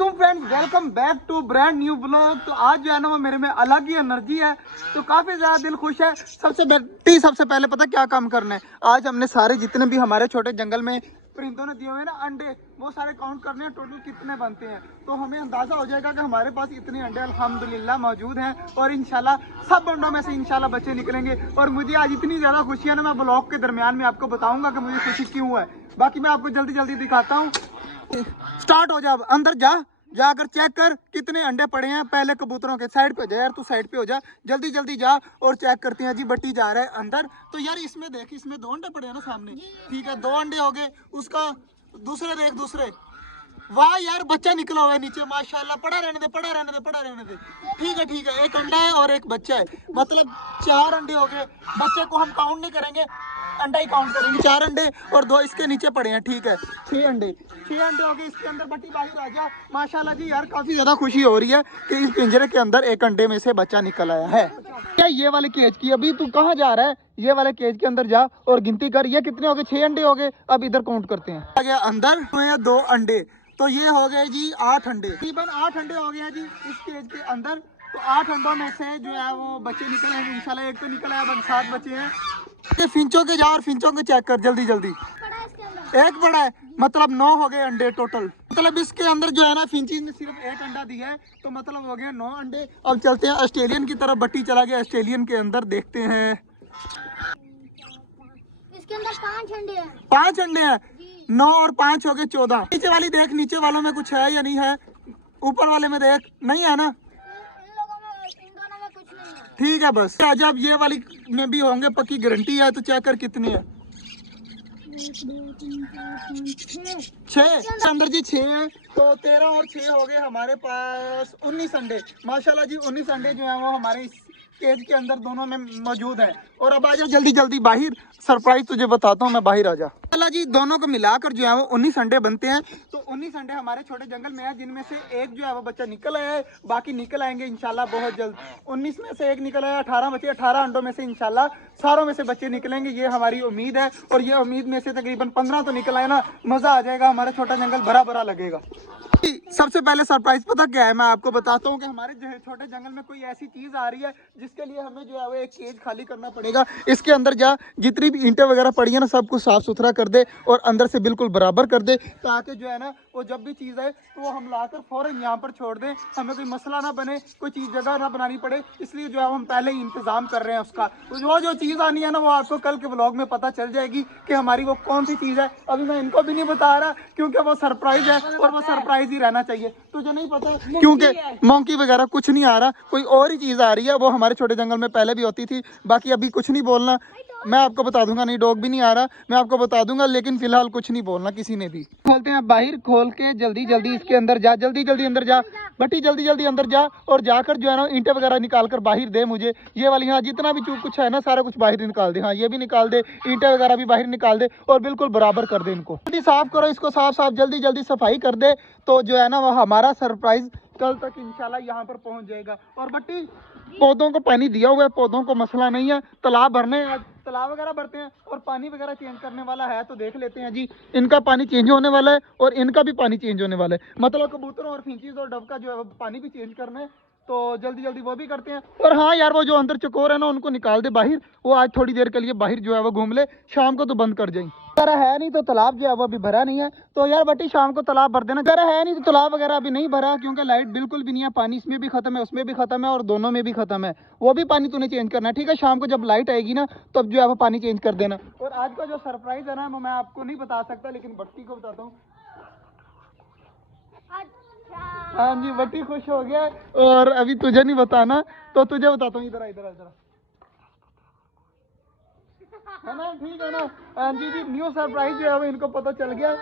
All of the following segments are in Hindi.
वालेकुम friends, welcome back to brand new blog. तो आज जो है ना वो मेरे में अलग ही एनर्जी है, तो काफ़ी ज़्यादा दिल खुश है। सबसे पहले पता क्या काम करना है। आज हमने सारे जितने भी हमारे छोटे जंगल में परिंदों ने दिए हुए ना अंडे, वो सारे काउंट करने हैं, टोटल कितने बनते हैं। तो हमें अंदाज़ा हो जाएगा कि हमारे पास इतने अंडे अल्हम्दुलिल्लाह मौजूद हैं और इंशाल्लाह सब अंडों में से इंशाल्लाह बच्चे निकलेंगे। और मुझे आज इतनी ज़्यादा खुशी है ना, मैं ब्लॉग के दरमियान में आपको बताऊँगा कि मुझे खुशी क्यों है। बाकी मैं आपको जल्दी जल्दी दिखाता हूँ। स्टार्ट हो जा, अंदर जाकर चेक कर कितने अंडे पड़े हैं। पहले कबूतरों के साइड पे हो जा यार, तू साइड पे हो जा, जल्दी जल्दी जा और चेक करते हैं जी। बट्टी जा रहा है अंदर। तो यार इसमें देख, इसमें 2 अंडे पड़े हैं ना सामने, ठीक है 2 अंडे हो गए। उसका दूसरे देख, दूसरे, वाह यार बच्चा निकला हुआ है नीचे, माशाल्लाह। पड़ा रहने दे, पड़ा रहने दे, पड़ा रहने दे। ठीक है, एक अंडा है और एक बच्चा है, मतलब 4 अंडे हो गए। बच्चे को हम काउंट नहीं करेंगे, अंडा ही काउंट करेंगे। 4 अंडे और 2 इसके नीचे पड़े हैं, ठीक है 6 अंडे हो गए। इसके अंदर बट्टी बाहर आ जा। माशाल्लाह जी यार काफी ज्यादा खुशी हो रही है कि इस पिंजरे के अंदर एक अंडे में से बच्चा निकल आया है। क्या ये वाले केज की, अभी तू कहाँ जा रहा है? ये वाले केज के अंदर जा और गिनती कर, ये कितने हो गए? 6 अंडे हो गए। अब इधर काउंट करते हैं। आ गया अंदर हुए 2 अंडे, तो ये हो गए जी 8 अंडे। तकरीबन 8 अंडे हो गए हैं जी इस केज के अंदर। तो 8 अंडों में से जो है वो बच्चे निकले हैं इंशाल्लाह। एक तो निकला है, बस 7 बचे हैं। ये फिंचों के जा और फिंचों के चेक कर जल्दी जल्दी। एक बड़ा है, मतलब 9 हो गए अंडे टोटल। मतलब इसके अंदर जो है ना फिंची ने सिर्फ 1 अंडा दिया है, तो मतलब हो गया 9 अंडे। अब चलते हैं ऑस्ट्रेलियन की तरफ। बट्टी चला गया ऑस्ट्रेलियन के अंदर, देखते हैं। इसके अंदर 5 अंडे हैं। 5 अंडे हैं, 9 और 5 हो गए 14। नीचे वाली देख, नीचे वालों में कुछ है या नहीं है? ऊपर वाले में देख, नहीं है ना? इन दोनों में कुछ नहीं है। ठीक है बस। जब ये वाली में भी होंगे, पक्की गारंटी है। तो चेक कर कितने हैं। 1 2 3 4 5 6 अंदर जी 6 है, तो 13 और 6 हो गए हमारे पास 19 अंडे। माशाल्लाह जी 19 अंडे जो है वो हमारे इस केज के अंदर दोनों में मौजूद है। और अब आजा जल्दी जल्दी बाहर, सरप्राइज तुझे बताता हूँ मैं। बाहर आजा। माशाल्लाह जी दोनों को मिलाकर जो है वो 19 अंडे बनते हैं। तो 19 अंडे हमारे छोटे जंगल में है, जिनमें से एक जो है वो बच्चा निकल आया है, बाकी निकल आएंगे इंशाल्लाह बहुत जल्द। 19 में से एक निकल आया, 18 बचे। 18 अंडों में से इंशाल्लाह सारों में से बच्चे निकलेंगे, ये हमारी उम्मीद है। और ये उम्मीद में से तकरीबन 15 तो निकल आए ना, मजा आ जाएगा, हमारा छोटा जंगल भरा भरा लगेगा। सबसे पहले सरप्राइज पता क्या है, मैं आपको बताता हूँ कि हमारे जो है छोटे जंगल में कोई ऐसी चीज आ रही है जिसके लिए हमें जो है वो एक केज खाली करना पड़ेगा। इसके अंदर जा, जितनी भी ईंटें वगैरह पड़ी है ना, सब कुछ साफ सुथरा कर दे और अंदर से बिल्कुल बराबर कर दे, ताकि जो है ना वो जब भी चीज आए तो वो हम लाकर फौरन यहाँ पर छोड़ दें, हमें कोई मसला ना बने, कोई चीज जगह ना बनानी पड़े। इसलिए जो है हम पहले ही इंतजाम कर रहे हैं उसका। तो जो चीज आनी है ना, वो आपको कल के ब्लॉग में पता चल जाएगी कि हमारी वो कौन सी चीज है। अभी मैं इनको भी नहीं बता रहा, क्योंकि वो सरप्राइज है और वो सरप्राइज ही रहना चाहिए। तुझे नहीं पता, क्योंकि मंकी वगैरह कुछ नहीं आ रहा, कोई और ही चीज आ रही है। वो हमारे छोटे जंगल में पहले भी होती थी। बाकी अभी कुछ नहीं बोलना, मैं आपको बता दूंगा। नहीं, डॉग भी नहीं आ रहा, मैं आपको बता दूंगा, लेकिन फिलहाल कुछ नहीं बोलना किसी ने भी। खोलते हैं बाहर, खोल के जल्दी जल्दी इसके अंदर जा, जल्दी जल्दी अंदर जा बट्टी, जल्दी जल्दी अंदर जा। और जाकर जो है ना ईंटें वगैरह निकाल कर बाहर दे मुझे, ये वाली। हाँ, जितना भी कुछ है ना सारा कुछ बाहर निकाल दे। हाँ, ये भी निकाल दे, ईंटें वगैरह भी बाहर निकाल दे और बिल्कुल बराबर कर दे इनको। जल्दी साफ करो इसको, साफ साफ जल्दी जल्दी सफाई कर दे, तो जो है ना वो हमारा सरप्राइज कल तक इंशाल्लाह यहाँ पर पहुँच जाएगा। और बट्टी, पौधों को पानी दिया हुआ है, पौधों को मसला नहीं है। तालाब भरने, तालाब वगैरह भरते हैं और पानी वगैरह चेंज करने वाला है, तो देख लेते हैं जी। इनका पानी चेंज होने वाला है और इनका भी पानी चेंज होने वाला है, मतलब कबूतरों और फिंचीज और डव का जो है पानी भी चेंज करना है, तो जल्दी जल्दी वो भी करते हैं। और हाँ यार, वो जो अंदर चकोर है ना, उनको निकाल दे बाहर। वो आज थोड़ी देर के लिए बाहर जो है वो घूम ले, शाम को तो बंद कर जाए। जरा है नहीं तो तालाब जो है वो अभी भरा नहीं है, तो यार बट्टी शाम को तालाब भर देना। जरा है नहीं तो तालाब वगैरह अभी नहीं भरा, क्योंकि लाइट बिल्कुल भी नहीं है, पानी इसमें भी खत्म है, उसमें भी खत्म है और दोनों में भी खत्म है। वो भी पानी तूने चेंज करना है, ठीक है? शाम को जब लाइट आएगी ना, तब जो है वो पानी चेंज कर देना। और आज का जो सरप्राइज है ना, वो मैं आपको नहीं बता सकता, लेकिन बट्टी को बताता हूँ। हाँ जी, बट्टी खुश हो गया। और अभी तुझे नहीं बताना, तो तुझे बताता हूँ। इधर इधर इधर है ना, ठीक है ना? हाँ जी, न्यू सरप्राइज जो है वो इनको पता चल गया,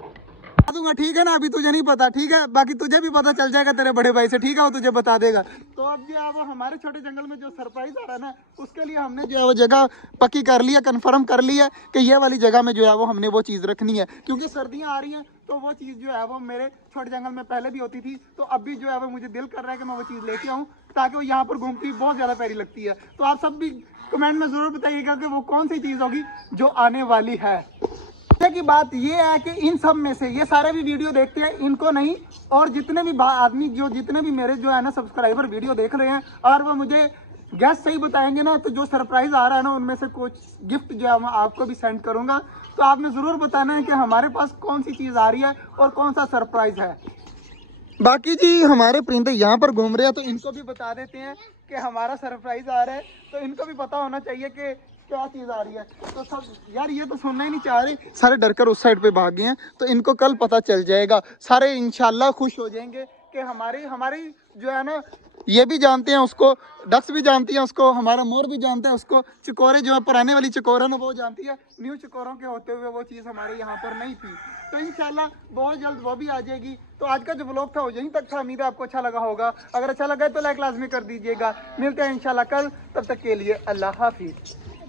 बता दूंगा, ठीक है ना? अभी तुझे नहीं पता, ठीक है? बाकी तुझे भी पता चल जाएगा तेरे बड़े भाई से, ठीक है? वो तुझे बता देगा। तो अब जो है वो हमारे छोटे जंगल में जो सरप्राइज आ रहा है ना, उसके लिए हमने जो है वो जगह पक्की कर ली है, कन्फर्म कर ली है कि ये वाली जगह में जो है वो हमने वो चीज़ रखनी है। क्योंकि सर्दियाँ आ रही हैं, तो वो चीज़ जो है वो मेरे छोटे जंगल में पहले भी होती थी, तो अब भी जो है वो मुझे दिल कर रहा है कि मैं वो चीज़ लेके आऊँ, ताकि वो यहाँ पर घूमती हुई बहुत ज़्यादा प्यारी लगती है। तो आप सब भी कमेंट में ज़रूर बताइएगा कि वो कौन सी चीज़ होगी जो आने वाली है। की बात ये है कि इन सब में से ये सारे भी वीडियो देखते हैं, इनको नहीं, और जितने भी आदमी जितने भी मेरे जो है ना सब्सक्राइबर वीडियो देख रहे हैं और वो मुझे गैस सही बताएंगे ना, तो जो सरप्राइज आ रहा है ना उनमें से कुछ गिफ्ट जो है मैं आपको भी सेंड करूंगा। तो आपने ज़रूर बताना है कि हमारे पास कौन सी चीज़ आ रही है और कौन सा सरप्राइज है। बाकी जी हमारे परिंदे यहाँ पर घूम रहे हैं, तो इनको भी बता देते हैं कि हमारा सरप्राइज आ रहा है, तो इनको भी पता होना चाहिए कि क्या चीज़ आ रही है। तो सब यार ये तो सुनना ही नहीं चाह रहे, सारे डर कर उस साइड पे भाग गए हैं, तो इनको कल पता चल जाएगा। सारे इंशाल्लाह खुश हो जाएंगे कि हमारी जो है ना, ये भी जानते हैं उसको, डक्स भी जानती हैं उसको, हमारा मोर भी जानता है उसको, चकोरे जो है पुराने वाली चकोर है ना वो जानती है, न्यू चकोरों के होते हुए वो चीज़ हमारे यहाँ पर नहीं थी। तो इंशाल्लाह बहुत जल्द वो भी आ जाएगी। तो आज का जो व्लॉग था वो यहीं तक था, उम्मीद है आपको अच्छा लगा होगा। अगर अच्छा लगा तो लाइक लाजमी कर दीजिएगा। मिलते हैं इंशाल्लाह कल, तब तक के लिए अल्लाह हाफिज़।